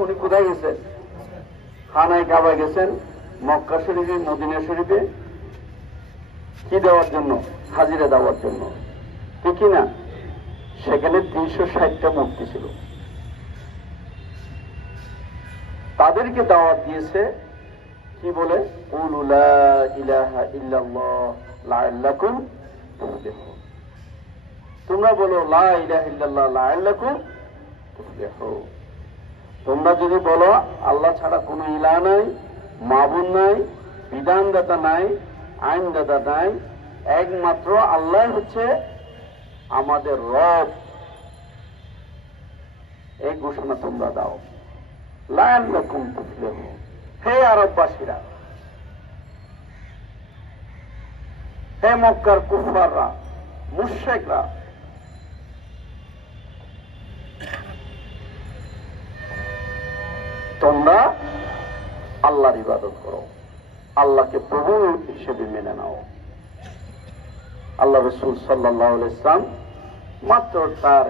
উনি কোথায় গেছেন? খানায় কাবা গেছেন, মক্কা শরীফে, মদিনা শরীফে কি দেওয়ার জন্য? হাজিরা দেওয়ার জন্য, ঠিক না? সেখানে 360টা মূর্তি ছিল। তাদেরকে দাওয়াত দিয়েছে কি বলে? কুলু লা ইলাহা ইল্লাল্লাহ লাআল্লাকুম তুফলিহুন। তোমরা বলো লা ইলাহা ইল্লাল্লাহ লাআল্লাকুম তুফলিহুন। তোমরা যদি বলো আল্লাহ ছাড়া কোনো ইলাহ নাই, মাবুদ নাই, বিধানদাতা নাই, আইনদাতা নাই, একমাত্র আল্লাহ হচ্ছে আমাদের রব, এই ঘোষণা তোমরা দাও। লাআল্লাকুম তুফলিহুন। হে আরববাসীরা, হে মক্কার কুফাররা, মুশরিকরা, তোমরা আল্লাহর ইবাদত করো, আল্লাহকে প্রভু হিসেবে মেনে নাও। আল্লাহ রাসূল সাল্লাল্লাহু আলাইহি ওয়াসাল্লাম মাত্র তার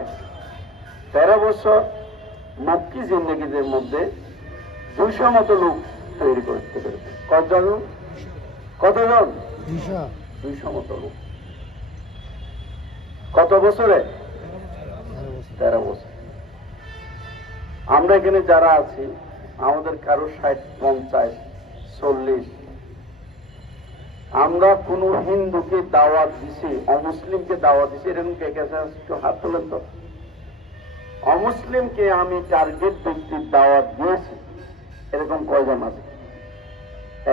13 বছর মক্কি জিন্দেগীদের মধ্যে 200 মতো লোক তৈরি করতে পেরেছে। কতজন? 200 মতো লোক। কত বছরে? 13 বছর। আমরা এখানে যারা আছি, আমাদের কারো 60, 50, 40, আমরা কোন হিন্দুকে দাওয়াত দিছি, অমুসলিমকে দাওয়াত দিছি, এরকম কে কে একটু হাত তোলেন তো। অমুসলিমকে আমি টার্গেট ব্যক্তির দাওয়াত দিয়েছি, এরকম কয়জন আছে?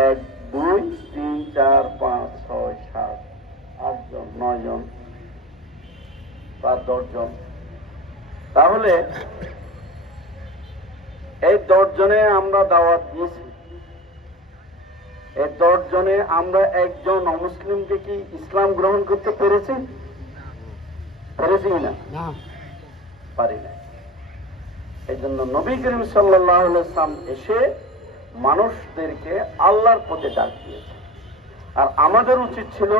1, 2, 3, 4, 5, 6, 7, 8 জন, 9 জন, 10 জন। তাহলে এই 10 জনে আমরা দাওয়াত দিয়েছি। এই 10 জনে আমরা একজন অমুসলিমকে কি ইসলাম গ্রহণ করতে পেরেছি? পেরেছি কিনা? পারি না। এই জন্য নবী করিম সাল্লাল্লাহু আলাইহি ওয়াসাল্লাম এসে মানুষদেরকে আল্লাহর পথে ডাক দিয়েছে। আর আমাদের উচিত ছিল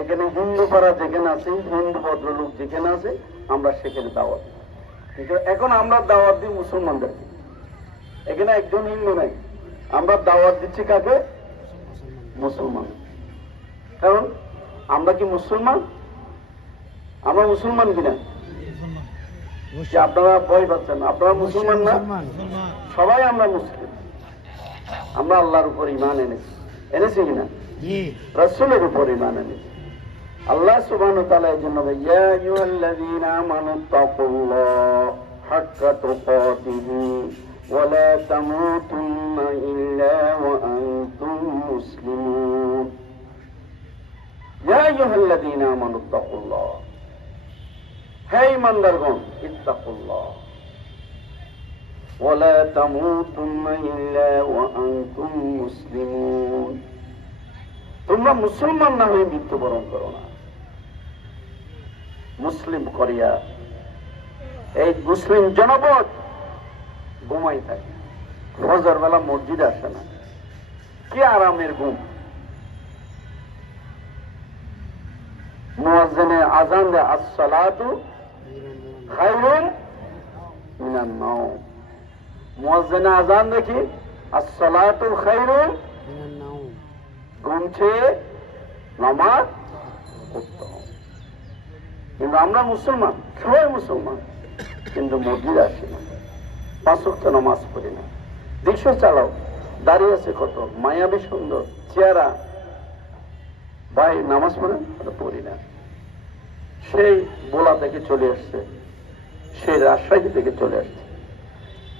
এখানে হিন্দু পাড়া যেখানে আছে, হিন্দু ভদ্রলোক যেখানে আছে, আমরা সেখানে দাওয়াত দিই। কিন্তু এখন আমরা দাওয়াত দিই মুসলমানদেরকে। এখানে একজন হিন্দু নাই, আমরা দাওয়াত দিচ্ছি কাকে? মুসলমান। কারণ আমরা কি মুসলমান? আমরা মুসলমান কিনা? আপনারা ভয় পাচ্ছেন, আপনারা মুসলমান না? সবাই আমরা মুসলিম। আমরা আল্লাহর উপর ঈমান এনেছি কিনা? রাসূলের উপর ঈমান এনেছি। আল্লাহ সুবহানাহু ওয়া তাআলা এর জন্য ইয়া আইয়ুহাল্লাযীনা আমানুত্তাকুল্লাহ হাক্কা তুকাতিহি ওয়া লা তামুতুন্না ইল্লা ওয়া আনতুম মুসলিমুন। ইয়া আইয়ুহাল্লাযীনা আমানুত্তাকুল্লাহ, হে ঈমানদারগণ, ইত্তাকুল্লাহ ওয়া লা তামুতুন্না ইল্লা ওয়া আনতুম মুসলিমুন। তোমরা মুসলমান না হয়ে মৃত্যুবরণ করো না। মুসলিম করিয়া এই মুসলিম জনপদ ঘুমাই থাকে, ফজর বেলা মসজিদে আসে না। কি আরামের ঘুম! মুয়াজ্জিনে আযান দেয়, আসসালাতু খায়রুম মিনান নাওম। মুয়াজ্জিনে আযান দেখি, আসসালাতু খায়রুম মিনান নাওম, ঘুম ছেড়ে নামাজ পড়তে হবে। কিন্তু আমরা মুসলমান, সবাই মুসলমান, কিন্তু মসজিদে আসি না, 5 ওয়াক্ত নামাজ পড়ি না। রিকশা চালাও, দাঁড়িয়ে আছে কত মায়াবী সুন্দর চেহারা, ভাই নামাজ পড়েন? পড়ি না। সেই বোলা থেকে চলে আসছে, সেই রাজশাহী থেকে চলে আসছে,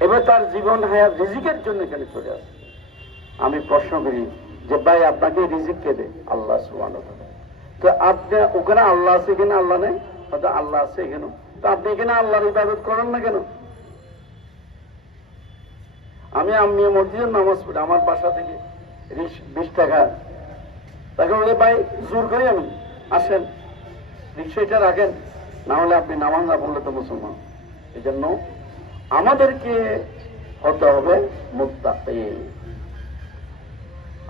এবার তার জীবন হায়াত রিজিকের জন্য এখানে চলে আসছে। আমি প্রশ্ন করি যে ভাই আপনাকে রিজিক কে দেয়? আল্লাহ সুবহানাহু ওয়া তাআলা। তো আপনি ওখানে আল্লাহ আছে, এখানে আল্লাহ নেই? হয়তো আল্লাহ আছে এখানে, তো আপনি এখানে আল্লাহর ইবাদত করেন না কেন? আমি মসজিদের নামাজ পড়ি, আমার বাসা থেকে 20 টাকা, তাকে বলে ভাই জোর করি আমি, আসেন রিক্সাটা রাখেন, না হলে আপনি নামাজ না পড়লে তো মুসলমান। এই জন্য আমাদেরকে হতে হবে মুত্তাকি।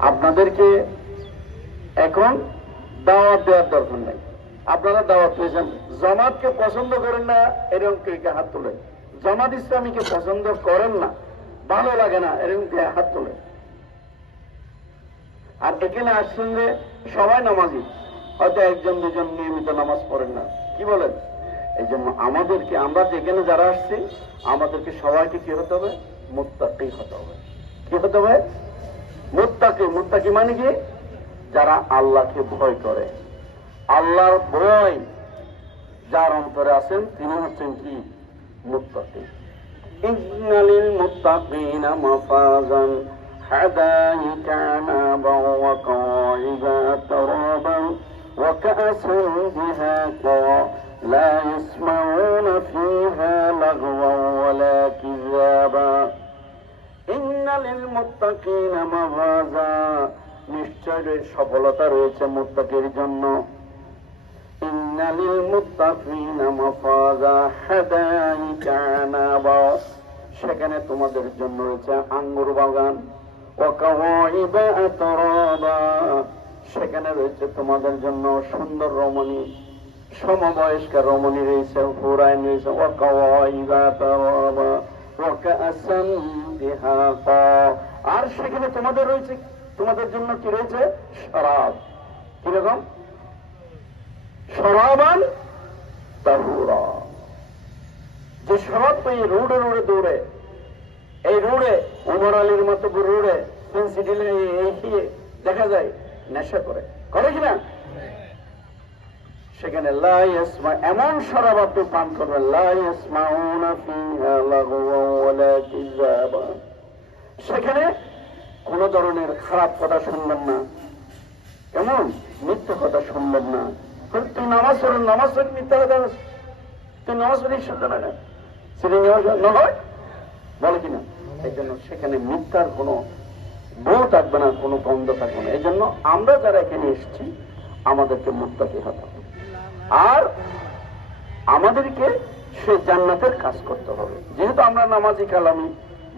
আপনাদেরকে এখন দাওয়াত দেওয়ার দরকার নাই। আপনারা দাওয়াত পেয়েছেন, জামাতকে পছন্দ করেন না এরকম কে হাত তোলেন। জামাত ইসলামীকে পছন্দ করেন না, ভালো লাগে না, এরকম হাত তোলে। আর এখানে আসছেন যে সবাই নামাজি, হয়তো একজন দুজন নিয়মিত নামাজ পড়েন না, কি বলেন? এই জন্য আমাদেরকে, আমরা যেখানে যারা আসছি, আমাদেরকে সবাইকে কি হতে হবে? মুত্তাকি হতে হবে। কি হতে হবে? মুত্তাকি। মুত্তাকি মানে কি? যারা আল্লাহকে ভয় করে। আল্লাহর ভয় যার অন্তরে আছেন তিনি হচ্ছেন কি? মুত্তাকি। ইন্নালিল মুত্তাকিনা মাফাজান হাদাইকা নাবা ওয়া কাইবা তারাবা ওয়া কাসুন দিহাকা লা ইয়াসমাউনা ফিহা লাগওয়া ওয়ালা কিযাবা। ইন্নালিল মুত্তাকিনা মাফাজা, নিশ্চয় সফলতা রয়েছে মুত্তাকির জন্য। ইন্নালিল মুত্তাকিনা মাফাজা হাদাইকা নাবা, সেখানে তোমাদের জন্য রয়েছে আঙ্গুর বাগান। ওয়া কাওয়াইবা আতরাবা, সেখানে রয়েছে তোমাদের জন্য সুন্দর রমণী, সমবয়স্ক রমণী রয়েছে, হুরাইন রয়েছে। ওয়া কাওয়াইবা আতরাবা ওয়া কাসান দিহাকা, আর সেখানে তোমাদের রয়েছে, তোমাদের জন্য কি রয়েছে? শরাব। কিরকম? শরাবান তাহুরা, যে শরাব পেয়ে রোডে রোডে দৌড়ে, এই রোডে ওমর আলীর মতো রোডে পেন্সিডিলে দেখা যায় নেশা করে, করে কিনা? সেখানে লা ইয়াসমা, এমন শরাব আপনি পান করবেন, লা ইয়াসমাউনা ফিহা লাগওয়া ওয়ালা কিযাবা, সেখানে কোন ধরনের খারাপ কথা শুনবেন না, এমন মিথ্যা কথা শুনবেন না। তুই নামাজ পড়েন, নামাজ পড়ি মিথ্যা কথা, তুই নামাজ পড়ি শুনতে না, সেটা নয়, বলে কিনা? এই জন্য সেখানে মিথ্যার কোনো বউ থাকবে না, কোনো গন্ধ থাকবে না। এই জন্য আমরা যারা এখানে এসেছি আমাদেরকে মুত্তাকি হতে হবে, আর আমাদেরকে সে জান্নাতের কাজ করতে হবে। যেহেতু আমরা নামাজি কালামি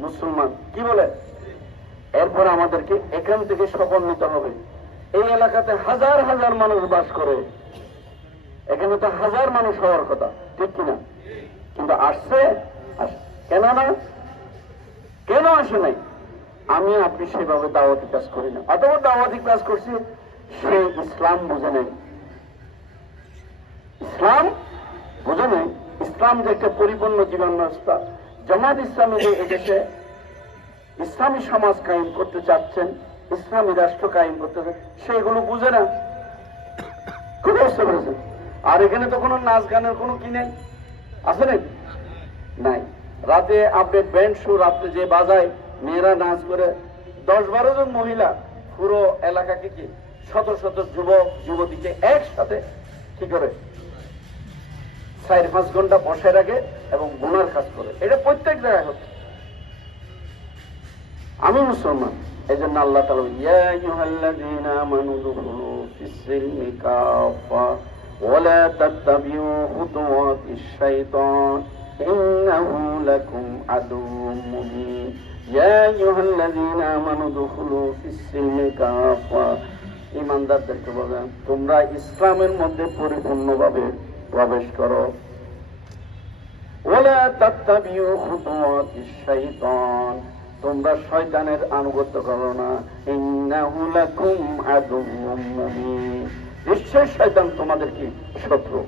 মুসলমান, কি বলে? এরপর আমাদেরকে এখান থেকে শপথ নিতে হবে। এই এলাকাতে হাজার হাজার মানুষ বাস করে, এখানে তো হাজার মানুষ হওয়ার কথা, ঠিক কিনা? কিন্তু আসছে কেন না? কেন আসে নাই? আমি আপনি সেভাবে দাওয়াতি কাজ করি না, অথবা দাওয়াতি কাজ করছি, সে ইসলাম বুঝে নেই। ইসলাম বুঝে নেই। ইসলাম যে একটা পরিপূর্ণ জীবন ব্যবস্থা, জামাত ইসলামী যে এদেশে ইসলামী সমাজ কায়েম করতে চাচ্ছেন, ইসলামী রাষ্ট্র কায়েম করতে চাচ্ছেন, সেগুলো বুঝে না। খুব বুঝতে পেরেছেন? আর এখানে তো কোনো নাচ গানের কোনো কি নেই, আছে নাকি? নাই। রাতে আপনি ব্যান্ড শো রাত্রে যে বাজায়, মেয়েরা নাচ করে, 10-12 জন মহিলা পুরো এলাকাকে কি শত শত যুবক যুবতীকে একসাথে কি করে 4-5 ঘন্টা বসে রাখে এবং গুনার কাজ করে। এটা প্রত্যেক জায়গায় হচ্ছে। আমি মুসলমান, এই জন্য আল্লাহ তাআলা ইয়া আইয়ুহাল্লাযীনা আমানু দুখুলু ফিস-সিলমি কাফা ওয়া লা তাত্তাবিউ খুতুওয়াতিশ শাইতান ইন্নাহু লাকুম আদুউম মুবিন। ইয়া আইয়ুহাল্লাযীনা আমানু দুখুলু ফিস-সিলমি কাফা, ঈমানদারদেরকে বলেন তোমরা ইসলামের মধ্যে পরিপূর্ণভাবে প্রবেশ করো। ওয়া লা তাত্তাবিউ খুতুওয়াতিশ শাইতান, তোমরা শয়তানের আনুগত্য করো না। ইন্নাহু লাকুম আদুউম মুবিন, নিশ্চয় শয়তান তোমাদের কি শত্রু।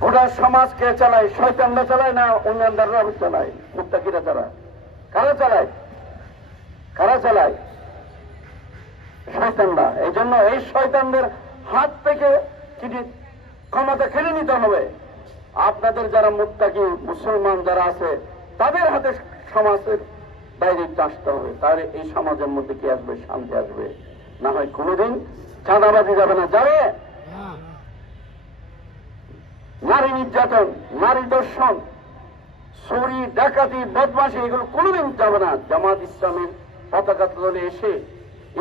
গোটা সমাজ কে চালায়? শয়তানরা চালায় না ইমানদাররা চালায়? মুত্তাকিরা চালায়? কারা চালায়? কারা চালায়? শয়তানরা। এই জন্য এই শয়তানদের হাত থেকে ক্ষমতা কেড়ে নিতে হবে। আপনাদের যারা মুত্তাকি মুসলমান যারা আছে, তাদের হাতে সমাজের বাইরে আসতে হবে, তাহলে এই সমাজের মধ্যে কি আসবে? শান্তি আসবে। না হয় কোনোদিন চাঁদাবাজি যাবে না। যাবে নারী নির্যাতন, নারী দর্শন, চুরি, ডাকাতি, বদমাশি, এগুলো কোনোদিন যাবে না। জামাত ইসলামের পতাকা তলে এসে,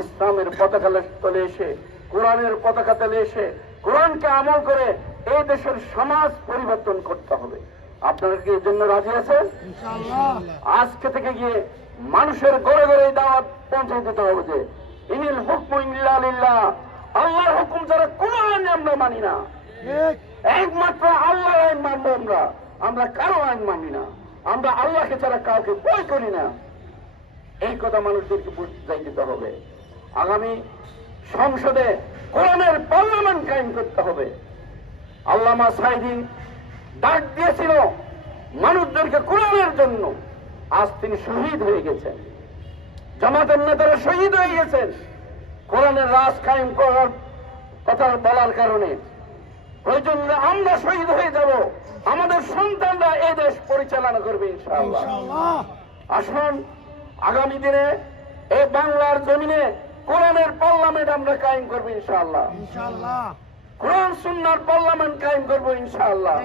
ইসলামের পতাকা তলে এসে, কোরআনের পতাকা তলে এসে কোরআনকে আমল করে এই দেশের সমাজ পরিবর্তন করতে হবে। আপনারা কি এর জন্য রাজি আছেন? আজকে থেকে গিয়ে মানুষের ঘরে ঘরে দাওয়াত পৌঁছে দিতে হবে যে ইনিল হুকমু ইল্লা লিল্লাহ, আল্লাহর হুকুম ছাড়া কোনো আইন আমরা মানি না, একমাত্র আল্লাহর আইন মানবো আমরা, আমরা কারো আইন মানি না। আমরা আল্লাহকে ছাড়া কাউকে ভয় করি না, এই কথা মানুষদেরকে বুঝাই দিতে হবে। আগামী সংসদে কোরআনের পার্লামেন্ট কায়েম করতে হবে। আল্লামা সাঈদী ডাক দিয়েছিল মানুষদেরকে কোরআনের জন্য, আজ তিনি শহীদ হয়ে গেছেন, জামাতের নেতারা শহীদ হয়ে গেছেন কোরআনের রাজ কায়েম করার কথা বলার কারণে। প্রয়োজন আমরা শহীদ হয়ে যাব, আমাদের সন্তানরা এই দেশ পরিচালনা করবে ইনশাআল্লাহ। আসুন আগামী দিনে এই বাংলার জমিনে কোরআনের পার্লামেন্ট আমরা কায়েম করবো ইনশাআল্লাহ। কোরআন সুন্নাহর পার্লামেন্ট কায়েম করবো ইনশাআল্লাহ।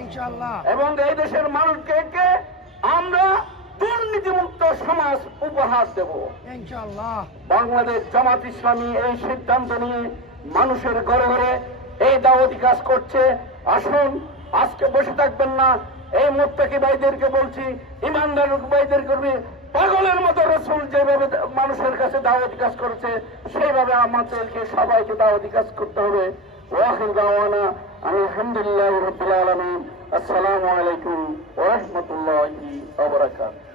এবং এই দেশের মানুষকে আমরা দুর্নীতিমুক্ত সমাজ উপহার দেব ইনশাআল্লাহ। বাংলাদেশ জামাত ইসলামী এই সিদ্ধান্ত নিয়ে মানুষের ঘরে ঘরে এই দাওয়াতি কাজ করছে। আসুন আজকে বসে থাকবেন না, এই মুত্তাকি ভাইদেরকে বলছি, ইমানদার ভাইদের করবে, পাগলের মতো রাসূল যেভাবে মানুষের কাছে দাওয়াতি কাজ করেছে সেইভাবে আমাদেরকে সবাইকে দাওয়াতি কাজ করতে হবে। ওয়া আখির দাওয়ানা আলহামদুলিল্লাহি রাব্বিল আলামিন। আসসালামু আলাইকুম ওয়া রাহমাতুল্লাহি ওয়া বারাকাতুহু।